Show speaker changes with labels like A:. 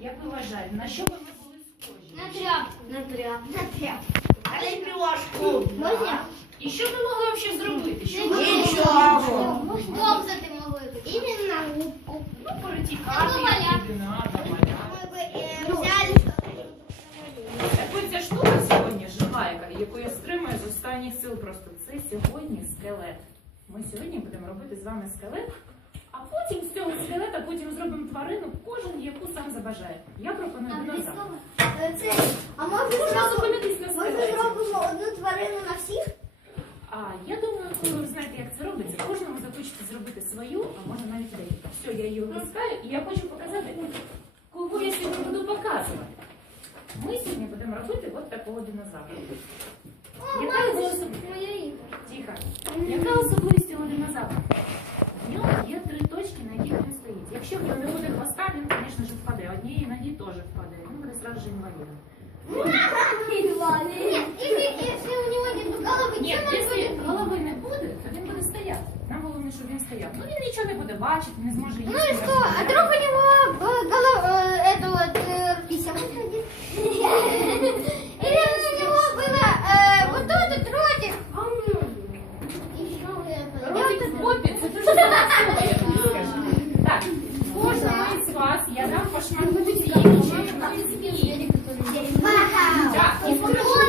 A: Як ви вважаєте, на що би ми були схожі?
B: На тряпку. На тряпку. На тряпку.
C: На лепешку.
A: І що ми могли взагалі зробити? Що ми
C: Нічого.
B: Повзати могли б.
C: Іменно губку.
A: Ну, перетікати,
B: Або валяти.
A: йти надо, валяти.
C: Ми б взяли что-то.
A: Так ось ця штука сьогодні жива, яку я стримую з останніх сил просто. Це сьогодні скелет. Ми сьогодні будемо робити з вами скелет, а потім з цього скелета потім зробимо тварину, кожен яку сам забажає. Я пропоную динозавр.
C: А може
A: Можна зупинитись на
C: ми
A: скелеті.
C: зробимо одну тварину на всіх?
A: А я думаю, коли ви знаєте, як це робиться, кожному захочеться зробити свою, а може навіть декілька. Все, я її опускаю, і я хочу показати, кого я сьогодні буду показувати. Ми сьогодні будемо робити от такого динозавра. Яка його особливість? Тихо. Яка особливість цього динозавра? В нього є 3 точки, на яких він стоїть. Якщо в нього не буде хвоста, він, звісно ж, впаде. Однієї ноги теж впаде. Він буде одразу ж інвалідом.
B: Если у него нет головы,
A: Ні, якщо голови не буде, то він буде стояти. Нам головне, щоб він стояв. Ну він нічого не буде бачити, не зможе їсти.
B: Ну и что? А вдруг у него это вот писем? Или у него было вот тут ротик?
A: Ротик в попі, це дуже багато, я тобі скажу. Так, кожному з вас я дам по шматку цієї. Так, і